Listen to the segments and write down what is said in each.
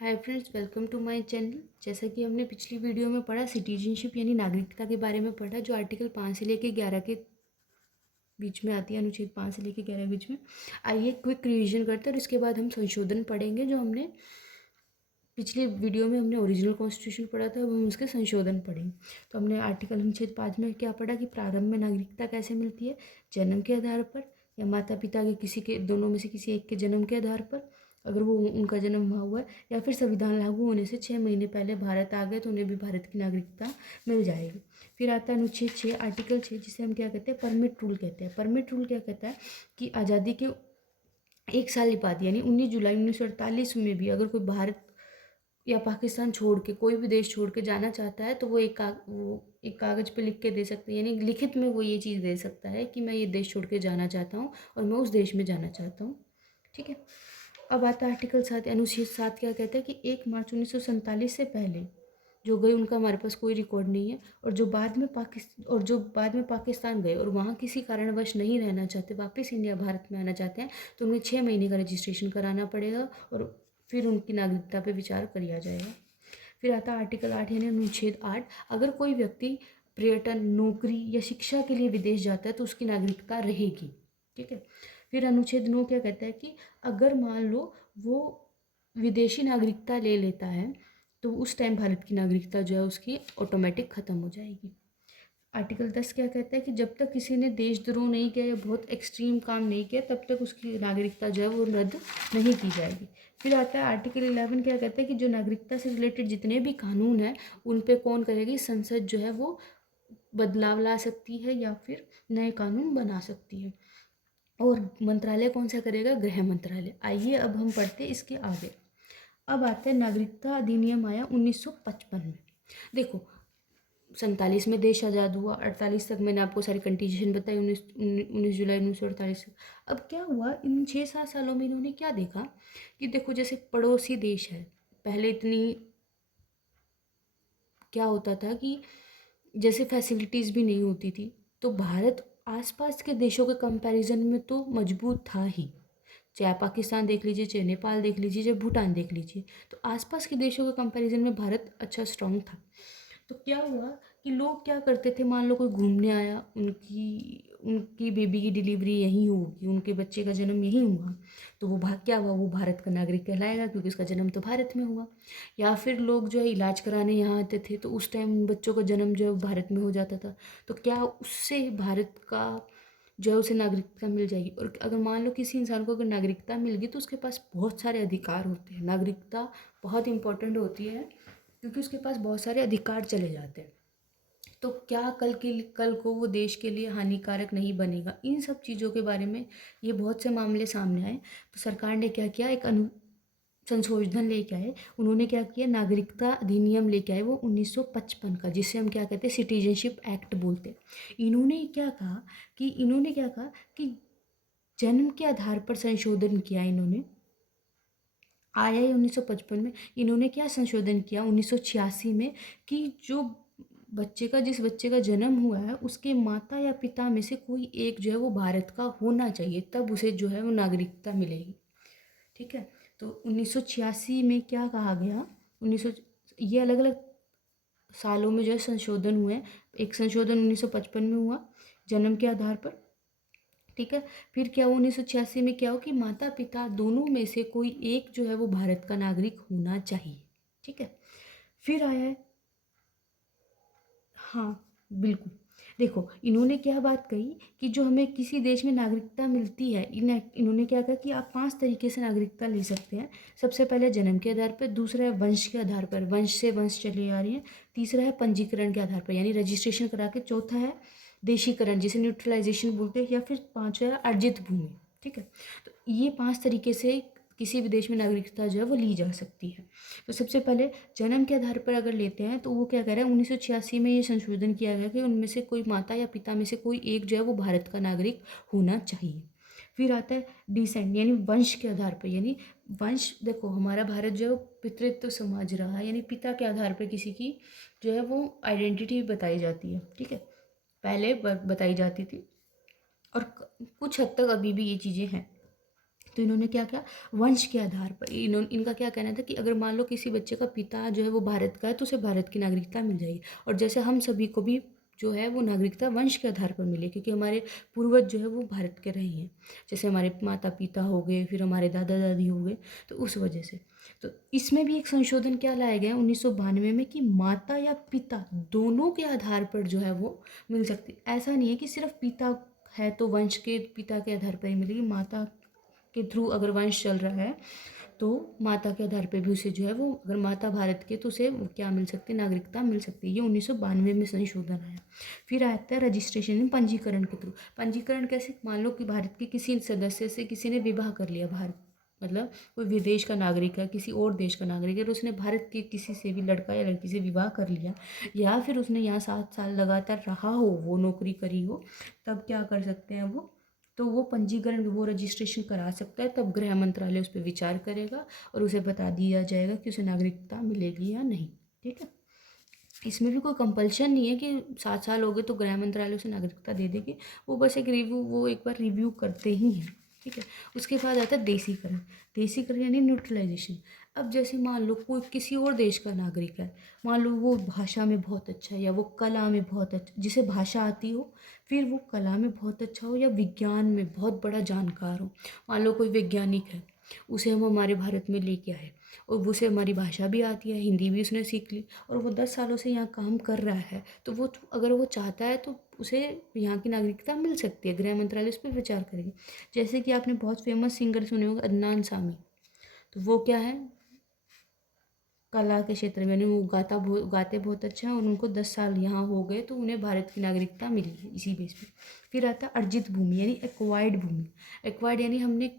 Hi friends, welcome to my channel. जैसा कि हमने पिछली वीडियो में पढ़ा, सिटीजनशिप यानी नागरिकता के बारे में पढ़ा, जो आर्टिकल 5 से लेकर 11 के बीच में आती है, अनुच्छेद 5 से लेकर 11 के बीच में। आइए क्विक रिवीजन करते हैं और इसके बाद हम संशोधन पढ़ेंगे। जो हमने पिछले वीडियो में हमने ओरिजिनल कॉन्स्टिट्यूशन पढ़ा था, अब हम उसके संशोधन पढ़ेंगे। तो हमने आर्टिकल अनुच्छेद 5 में क्या पढ़ा कि प्रारंभ में नागरिकता कैसे मिलती है, जन्म के आधार पर या माता पिता के किसी के दोनों में से किसी एक के जन्म के आधार पर, अगर वो उनका जन्म वहाँ हुआ है, या फिर संविधान लागू होने से 6 महीने पहले भारत आ गए तो उन्हें भी भारत की नागरिकता मिल जाएगी। फिर आता है अनुच्छेद 6, आर्टिकल 6, जिसे हम क्या कहते हैं, परमिट रूल कहते हैं। परमिट रूल क्या कहता है कि आज़ादी के 1 साल बाद यानी 19 जुलाई 1948 में भी अगर कोई भारत या पाकिस्तान छोड़ के, कोई भी देश छोड़ के जाना चाहता है तो वो एक कागज़ पे लिख के दे सकते हैं, यानी लिखित में वो ये चीज़ दे सकता है कि मैं ये देश छोड़ के जाना चाहता हूँ और मैं उस देश में जाना चाहता हूँ। ठीक है। अब आता है आर्टिकल 7, अनुच्छेद 7 क्या कहता है कि 1 मार्च 1947 से पहले जो गए उनका हमारे पास कोई रिकॉर्ड नहीं है, और जो बाद में पाकिस्तान गए और वहाँ किसी कारणवश नहीं रहना चाहते, वापस इंडिया भारत में आना चाहते हैं, तो उन्हें 6 महीने का रजिस्ट्रेशन कराना पड़ेगा और फिर उनकी नागरिकता पे विचार किया जाएगा। फिर आता है आर्टिकल 8 यानी अनुच्छेद 8, अगर कोई व्यक्ति पर्यटन, नौकरी या शिक्षा के लिए विदेश जाता है तो उसकी नागरिकता रहेगी। ठीक है। फिर अनुच्छेद 9 क्या कहता है कि अगर मान लो वो विदेशी नागरिकता ले लेता है तो उस टाइम भारत की नागरिकता जो है उसकी ऑटोमेटिक ख़त्म हो जाएगी। आर्टिकल 10 क्या कहता है कि जब तक किसी ने देशद्रोह नहीं किया या बहुत एक्सट्रीम काम नहीं किया तब तक उसकी नागरिकता जो है वो रद्द नहीं की जाएगी। फिर आता है आर्टिकल 11, क्या कहता है कि जो नागरिकता से रिलेटेड जितने भी कानून हैं उन पे कौन करेगी, संसद जो है वो बदलाव ला सकती है या फिर नए कानून बना सकती है। और मंत्रालय कौन सा करेगा, गृह मंत्रालय। आइए अब हम पढ़ते हैं इसके आगे। अब आते हैं नागरिकता अधिनियम आया 1955 में। देखो, 47 में देश आज़ाद हुआ, 48 तक मैंने आपको सारी कंडीशन बताई, 19 जुलाई 1948 तक। अब क्या हुआ, इन 6-7 सालों में इन्होंने क्या देखा कि देखो जैसे पड़ोसी देश है, पहले इतनी क्या होता था कि जैसे फैसिलिटीज़ भी नहीं होती थी, तो भारत आसपास के देशों के कंपैरिजन में तो मजबूत था ही। चाहे पाकिस्तान देख लीजिए, चाहे नेपाल देख लीजिए, चाहे भूटान देख लीजिए, तो आसपास के देशों के कंपैरिजन में भारत अच्छा स्ट्रांग था। तो क्या हुआ कि लोग क्या करते थे, मान लो कोई घूमने आया, उनकी उनकी बेबी की डिलीवरी यहीं होगी, उनके बच्चे का जन्म यहीं हुआ, तो वो क्या हुआ, वो भारत का नागरिक कहलाएगा क्योंकि उसका जन्म तो भारत में हुआ। या फिर लोग जो है इलाज कराने यहाँ आते थे तो उस टाइम उन बच्चों का जन्म जो है भारत में हो जाता था, तो क्या उससे भारत का जो है उसे नागरिकता मिल जाएगी। और अगर मान लो किसी इंसान को अगर नागरिकता मिल गई तो उसके पास बहुत सारे अधिकार होते हैं। नागरिकता बहुत इंपॉर्टेंट होती है क्योंकि उसके पास बहुत सारे अधिकार चले जाते हैं। तो क्या कल को वो देश के लिए हानिकारक नहीं बनेगा, इन सब चीज़ों के बारे में ये बहुत से मामले सामने आए। तो सरकार ने क्या किया, एक संशोधन लेके आए। उन्होंने क्या किया, नागरिकता अधिनियम लेके आए वो 1955 का, जिसे हम क्या कहते हैं, सिटीजनशिप एक्ट बोलते हैं। इन्होंने क्या कहा कि जन्म के आधार पर संशोधन किया इन्होंने। आया ही 1955 में। इन्होंने क्या संशोधन किया 1986 में कि जिस बच्चे का जन्म हुआ है उसके माता या पिता में से कोई एक जो है वो भारत का होना चाहिए, तब उसे जो है वो नागरिकता मिलेगी। ठीक है। तो 1986 में क्या कहा गया, 1900, ये अलग अलग सालों में जो है संशोधन हुए। एक संशोधन 1955 में हुआ जन्म के आधार पर। ठीक है। फिर क्या हुआ 1986 में, क्या हो कि माता पिता दोनों में से कोई एक जो है वो भारत का नागरिक होना चाहिए। ठीक है। फिर आया है, हाँ बिल्कुल। देखो इन्होंने क्या बात कही कि जो हमें किसी देश में नागरिकता मिलती है, इन्होंने क्या कहा कि आप 5 तरीके से नागरिकता ले सकते हैं। सबसे पहले जन्म के आधार पर, दूसरा है वंश के आधार पर, वंश से वंश चली आ रही है, तीसरा है पंजीकरण के आधार पर यानी रजिस्ट्रेशन करा के, चौथा है देशीकरण जिसे न्यूट्रलाइजेशन बोलते हैं, या फिर पाँचवा है अर्जित भूमि। ठीक है। तो ये 5 तरीके से किसी भी देश में नागरिकता जो है वो ली जा सकती है। तो सबसे पहले जन्म के आधार पर अगर लेते हैं तो वो क्या कह रहा है, 1986 में ये संशोधन किया गया कि उनमें से कोई माता या पिता में से कोई एक जो है वो भारत का नागरिक होना चाहिए। फिर आता है डिसेंट यानी वंश के आधार पर, यानी वंश, देखो हमारा भारत जो है वो पितृत्व समाज रहा है, यानी पिता के आधार पर किसी की जो है वो आइडेंटिटी बताई जाती है। ठीक है। पहले बताई जाती थी और कुछ हद तक अभी भी ये चीज़ें हैं। तो इन्होंने क्या किया, वंश के आधार पर इनका क्या कहना था कि अगर मान लो किसी बच्चे का पिता जो है वो भारत का है तो उसे भारत की नागरिकता मिल जाएगी। और जैसे हम सभी को भी जो है वो नागरिकता वंश के आधार पर मिले, क्योंकि हमारे पूर्वज जो है वो भारत के रहे हैं, जैसे हमारे माता पिता हो गए, फिर हमारे दादा दादी हो गए, तो उस वजह से। तो इसमें भी एक संशोधन क्या लाया गया 1992 में कि माता या पिता दोनों के आधार पर जो है वो मिल सकती। ऐसा नहीं है कि सिर्फ पिता है तो वंश के पिता के आधार पर ही मिलेगी, माता के थ्रू अगर वंश चल रहा है तो माता के आधार पे भी उसे जो है वो, अगर माता भारत के तो उसे वो क्या मिल सकती है, नागरिकता मिल सकती है। ये 1992 में संशोधन आया। फिर आता है रजिस्ट्रेशन में पंजीकरण के थ्रू। पंजीकरण कैसे, मान लो कि भारत के किसी सदस्य से किसी ने विवाह कर लिया, भारत मतलब कोई विदेश का नागरिक है, किसी और देश का नागरिक है, और उसने भारत के किसी से भी लड़का या लड़की से विवाह कर लिया, या फिर उसने यहाँ 7 साल लगातार रहा हो, वो नौकरी करी हो, तब क्या कर सकते हैं वो, तो वो पंजीकरण वो रजिस्ट्रेशन करा सकता है। तब गृह मंत्रालय उस पर विचार करेगा और उसे बता दिया जाएगा कि उसे नागरिकता मिलेगी या नहीं। ठीक है, इसमें भी कोई कंपल्शन नहीं है कि 7 साल हो गए तो गृह मंत्रालय उसे नागरिकता दे देगी, वो बस एक रिव्यू, वो एक बार रिव्यू करते ही हैं। ठीक है, उसके बाद आता है देसीकरण। देसीकरण यानी न्यूट्रलाइजेशन। अब जैसे मान लो कोई किसी और देश का नागरिक है, मान लो वो भाषा में बहुत अच्छा है या वो कला में बहुत अच्छा, जिसे भाषा आती हो, फिर वो कला में बहुत अच्छा हो या विज्ञान में बहुत बड़ा जानकार हो। मान लो कोई वैज्ञानिक है, उसे हम हमारे भारत में लेके आए और उसे हमारी भाषा भी आती है, हिंदी भी उसने सीख ली, और वो 10 सालों से यहाँ काम कर रहा है, तो वो अगर वो चाहता है तो उसे यहाँ की नागरिकता मिल सकती है। गृह मंत्रालय उस पर विचार करेगी। जैसे कि आपने बहुत फेमस सिंगर सुने होंगे अदनान सामी, तो वो क्या है, कला के क्षेत्र में, वो गाते बहुत अच्छा है और उनको 10 साल यहाँ हो गए तो उन्हें भारत की नागरिकता मिली है इसी बेस पे। फिर आता है अर्जित भूमि यानी एक्वायर्ड भूमि। एक्वायर्ड यानी हमने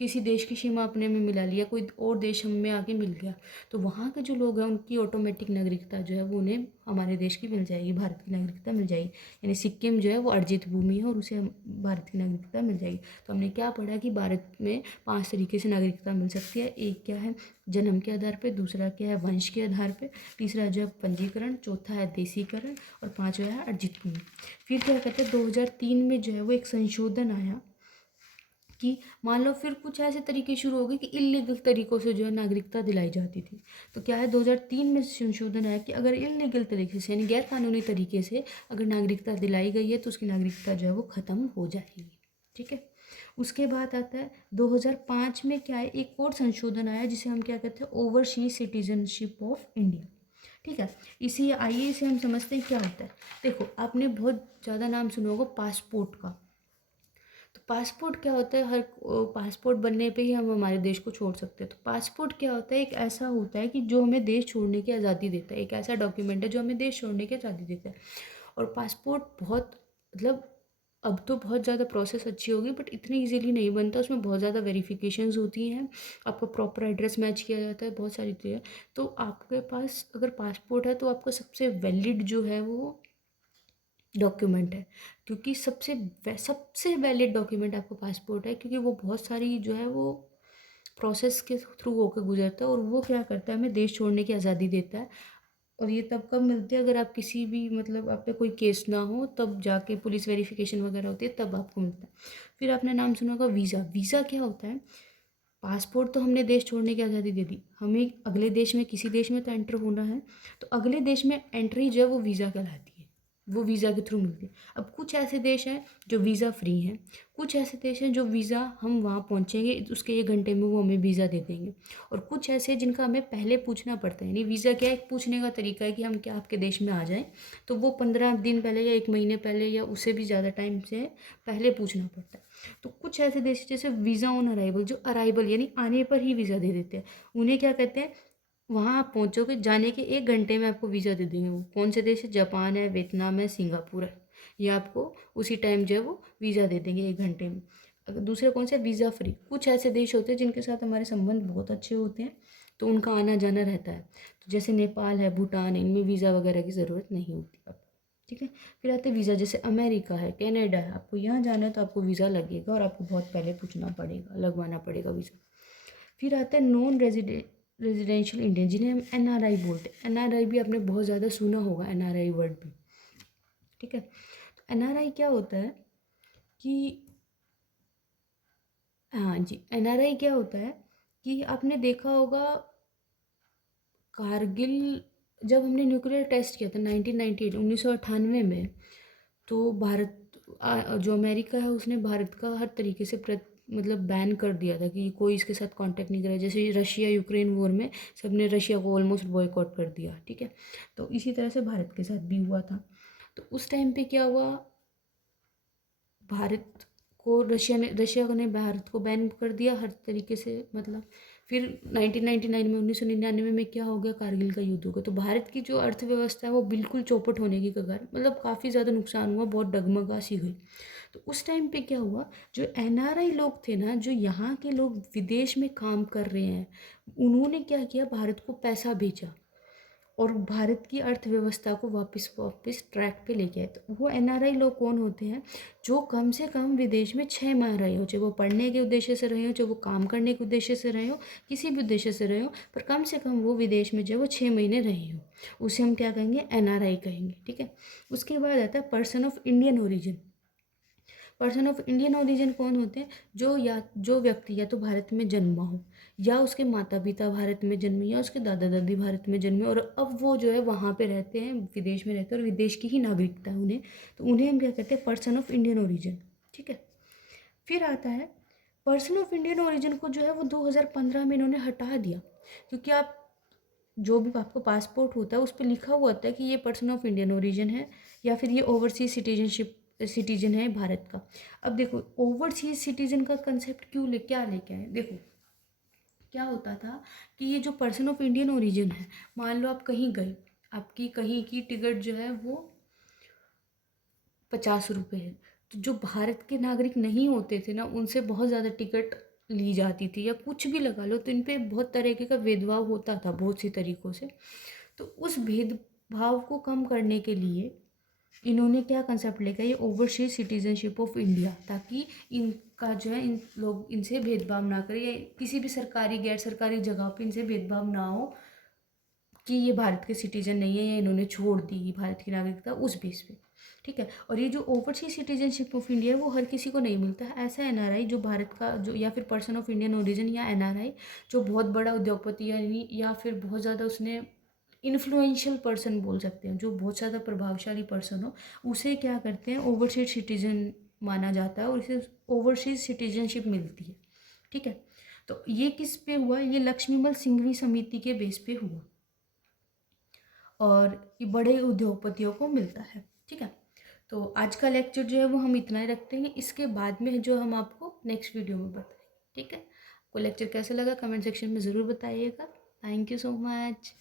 किसी देश की सीमा अपने में मिला लिया, कोई और देश हम में आके मिल गया, तो वहाँ के जो लोग हैं उनकी ऑटोमेटिक नागरिकता जो है वो उन्हें हमारे देश की मिल जाएगी, भारत की नागरिकता मिल जाएगी। यानी सिक्किम जो है वो अर्जित भूमि है और उसे भारत की नागरिकता मिल जाएगी। तो हमने क्या पढ़ा कि भारत में 5 तरीके से नागरिकता मिल सकती है। एक क्या है, जन्म के आधार पर, दूसरा क्या है, वंश के आधार पर, तीसरा जो है पंजीकरण, चौथा है देसीकरण, और पाँचवा है अर्जित भूमि। फिर क्या कहते हैं 2003 में जो है वो एक संशोधन आया कि मान लो फिर कुछ ऐसे तरीके शुरू हो गए कि इलीगल तरीक़ों से जो है नागरिकता दिलाई जाती थी। तो क्या है 2003 में संशोधन आया कि अगर इलीगल तरीके से यानी गैर कानूनी तरीके से अगर नागरिकता दिलाई गई है तो उसकी नागरिकता जो है वो ख़त्म हो जाएगी। ठीक है, उसके बाद आता है 2005 में क्या है, एक और संशोधन आया जिसे हम क्या कहते हैं, ओवरसीज सिटीजनशिप ऑफ इंडिया। ठीक है, इसी आइए इसे हम समझते हैं क्या होता है। देखो आपने बहुत ज़्यादा नाम सुना होगा पासपोर्ट का। तो पासपोर्ट क्या होता है, हर पासपोर्ट बनने पे ही हम हमारे देश को छोड़ सकते हैं। तो पासपोर्ट क्या होता है, एक ऐसा होता है कि जो हमें देश छोड़ने की आज़ादी देता है, एक ऐसा डॉक्यूमेंट है जो हमें देश छोड़ने की आज़ादी देता है। और पासपोर्ट बहुत मतलब अब तो बहुत ज़्यादा प्रोसेस अच्छी होगी, बट इतनी इजीली नहीं बनता, उसमें बहुत ज़्यादा वेरिफिकेशंस होती हैं, आपका प्रॉपर एड्रेस मैच किया जाता है, बहुत सारी चीज़ें। तो आपके पास अगर पासपोर्ट है तो आपका सबसे वैलिड जो है वो डॉक्यूमेंट है, क्योंकि सबसे वैलिड डॉक्यूमेंट आपका पासपोर्ट है, क्योंकि वो बहुत सारी जो है वो प्रोसेस के थ्रू होकर गुजरता है, और वो क्या करता है, हमें देश छोड़ने की आज़ादी देता है। और ये तब कब मिलती है, अगर आप किसी भी मतलब आप पे कोई केस ना हो, तब जाके पुलिस वेरिफिकेशन वगैरह होती है तब आपको मिलता है। फिर आपने नाम सुना होगा वीज़ा। वीज़ा क्या होता है, पासपोर्ट तो हमने देश छोड़ने की आज़ादी दे दी, हमें अगले देश में किसी देश में तो एंटर होना है, तो अगले देश में एंट्री जो है वो वीज़ा कहलाती है, वो वीज़ा के थ्रू मिलती है। अब कुछ ऐसे देश हैं जो वीज़ा फ्री हैं, कुछ ऐसे देश हैं जो वीज़ा हम वहाँ पहुँचेंगे उसके 1 घंटे में वो हमें वीज़ा दे देंगे, और कुछ ऐसे हैं जिनका हमें पहले पूछना पड़ता है। यानी वीज़ा क्या है, एक पूछने का तरीका है कि हम क्या आपके देश में आ जाएं, तो वो 15 दिन पहले या 1 महीने पहले या उससे भी ज़्यादा टाइम से पहले पूछना पड़ता है। तो कुछ ऐसे देश जैसे वीज़ा ऑन अराइवल, जो अराइवल यानी आने पर ही वीज़ा दे देते हैं, उन्हें क्या कहते हैं, वहाँ आप पहुँचोगे, जाने के 1 घंटे में आपको वीज़ा दे देंगे। वो कौन से देश है, जापान है, वियतनाम है, सिंगापुर है, ये आपको उसी टाइम जो है वो वीज़ा दे देंगे 1 घंटे में। अगर दूसरे कौन से, वीज़ा फ्री। कुछ ऐसे देश होते हैं जिनके साथ हमारे संबंध बहुत अच्छे होते हैं, तो उनका आना जाना रहता है, तो जैसे नेपाल है, भूटान है, इनमें वीज़ा वगैरह की ज़रूरत नहीं होती आपको। ठीक है, फिर आते हैं वीज़ा, जैसे अमेरिका है, कनाडा है, आपको यहाँ जाना है तो आपको वीज़ा लगेगा और आपको बहुत पहले पूछना पड़ेगा, लगवाना पड़ेगा वीज़ा। फिर आता है नॉन रेजिडेंशियल इंडियन, जिन्हें हम एनआरआई बोलते हैं। एनआरआई भी आपने बहुत ज़्यादा सुना होगा, एनआरआई वर्ड भी। ठीक है, तो एनआरआई क्या होता है कि हाँ जी, एनआरआई क्या होता है कि आपने देखा होगा कारगिल, जब हमने न्यूक्लियर टेस्ट किया था 1998 1998 में, तो भारत जो अमेरिका है उसने भारत का हर तरीके से मतलब बैन कर दिया था कि कोई इसके साथ कांटेक्ट नहीं करे। जैसे रशिया यूक्रेन वॉर में सबने रशिया को ऑलमोस्ट बॉयकॉट कर दिया, ठीक है। तो इसी तरह से भारत के साथ भी हुआ था। तो उस टाइम पे क्या हुआ, भारत को रशिया ने भारत को बैन कर दिया हर तरीके से, मतलब फिर 1999 में 1999 में क्या हो गया, कारगिल का युद्ध हो गया। तो भारत की जो अर्थव्यवस्था है वो बिल्कुल चौपट होने की कगार, मतलब काफ़ी ज़्यादा नुकसान हुआ, बहुत डगमगासी हुई। तो उस टाइम पे क्या हुआ, जो एनआरआई लोग थे ना, जो यहाँ के लोग विदेश में काम कर रहे हैं, उन्होंने क्या किया, भारत को पैसा भेजा और भारत की अर्थव्यवस्था को वापस वापस ट्रैक पे लेके आए। तो वो एनआरआई लोग कौन होते हैं, जो कम से कम विदेश में 6 माह रहे हो, चाहे वो पढ़ने के उद्देश्य से रहे हो, चाहे वो काम करने के उद्देश्य से रहे हो, किसी भी उद्देश्य से रहे हो, पर कम से कम वो विदेश में जो वो 6 महीने रहे हो, उसे हम क्या कहेंगे, एनआरआई कहेंगे, ठीक है। उसके बाद आता है person of Indian origin. Person of Indian origin कौन होते हैं, जो व्यक्ति या तो भारत में जन्मा हो, या उसके माता पिता भारत में जन्मे, या उसके दादा दादी भारत में जन्मे, और अब वो जो है वहाँ पे रहते हैं, विदेश में रहते हैं और विदेश की ही नागरिकता है उन्हें, तो उन्हें हम क्या कहते हैं, पर्सन ऑफ इंडियन ओरिजिन, ठीक है। फिर आता है पर्सन ऑफ इंडियन ओरिजिन को जो है वो 2015 में इन्होंने हटा दिया, क्योंकि आप जो भी आपको पासपोर्ट होता है उस पर लिखा हुआ होता है कि ये पर्सन ऑफ इंडियन ओरिजिन है, या फिर ये ओवरसीज सिटीजन है भारत का। अब देखो ओवरसीज सिटीजन का कंसेप्ट क्या लेके आए, देखो क्या होता था कि ये जो पर्सन ऑफ इंडियन ओरिजिन है, मान लो आप कहीं गए, आपकी कहीं की टिकट जो है वो 50 रुपये है, तो जो भारत के नागरिक नहीं होते थे ना, उनसे बहुत ज़्यादा टिकट ली जाती थी, या कुछ भी लगा लो, तो इन पे बहुत तरीके का भेदभाव होता था बहुत सी तरीक़ों से। तो उस भेदभाव को कम करने के लिए इन्होंने क्या कंसेप्ट लेकर, ये ओवरसीज सिटीजनशिप ऑफ इंडिया, ताकि इनका जो है इन लोग इनसे भेदभाव ना करें, या किसी भी सरकारी गैर सरकारी जगह पे इनसे भेदभाव ना हो कि ये भारत के सिटीजन नहीं है, या इन्होंने छोड़ दी भारत की नागरिकता उस बेस पे, ठीक है। और ये जो ओवरसीज सिटीजनशिप ऑफ इंडिया है वो हर किसी को नहीं मिलता है। ऐसा एनआरआई जो भारत का जो, या फिर पर्सन ऑफ इंडियन ओरिजिन, या एनआरआई जो बहुत बड़ा उद्योगपति यानी, या फिर बहुत ज़्यादा उसने इन्फ्लुएंशियल पर्सन बोल सकते हैं, जो बहुत ज़्यादा प्रभावशाली पर्सन हो, उसे क्या करते हैं, ओवरसीज सिटीजन माना जाता है और इसे ओवरसीज सिटीजनशिप मिलती है, ठीक है। तो ये किस पे हुआ, ये लक्ष्मीमल सिंघवी समिति के बेस पे हुआ, और ये बड़े उद्योगपतियों को मिलता है, ठीक है। तो आज का लेक्चर जो है वो हम इतना ही रखते हैं, इसके बाद में जो हम आपको नेक्स्ट वीडियो में बताएंगे, ठीक है। आपको लेक्चर कैसा लगा कमेंट सेक्शन में ज़रूर बताइएगा। Thank you so much.